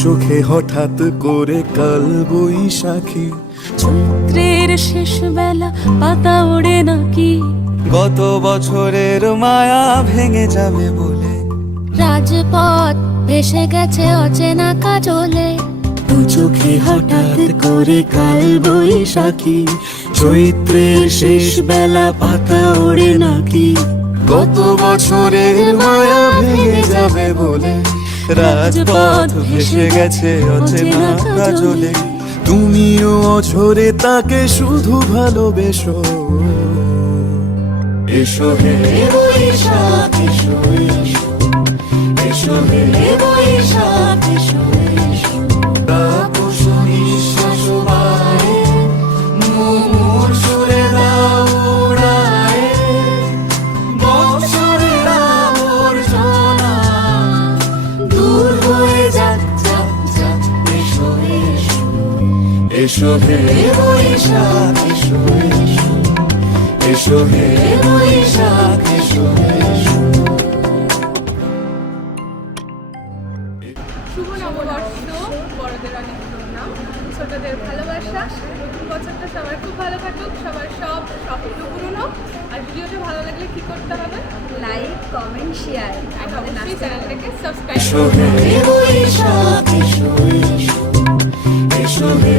চোখে হঠাৎ করে কাল বৈশাখী, চৈত্রের শেষ বেলা পাতা ওড়ে নাকি, গত বছরের মায়া ভেঙে যাবে বলে, রাজপথ ভেসে গেছে অচেনা কাজলে, দু চোখে হঠাৎ করে কাল বৈশাখী, চৈত্রের শেষ বেলা পাতা ওড়ে নাকি, গত বছরের মায়া ভেঙে যাবে বলে, রাজপথ ভেসে গেছে অচেনা কাজলে, তুমিও অঝরে তাকে শুধু ভালোবেসো। এসো হে বৈশাখ এসো এসো, এসো হে বৈশাখ এসো এসো, তাপস নিঃশ্বাস বায়ে, মুমুর সুরে দাও উড়ায়ে, বৎসরের আবর্জনা দূর হয়ে যাক যাক যাক। এসো এসো, এসো হে বৈশাখ এসো এসো, এসো হে বৈশাখ এসো এসো। শুভ নববর্ষ, বড়দের অনেক প্রণাম, ছোটদের ভালোবাসা। নতুন বছরটা সবার খুব ভালো কাটুক, সবার সব স্বপ্ন পূরণ হোক। আর ভিডিওটা ভালো লাগলে কি করতে হবে? লাইক, কমেন্ট, শেয়ার আর অবশ্যই চ্যানেলটাকে সাবস্ক্রাইব এসো হে বৈশাখ এসো এসো, এসো হে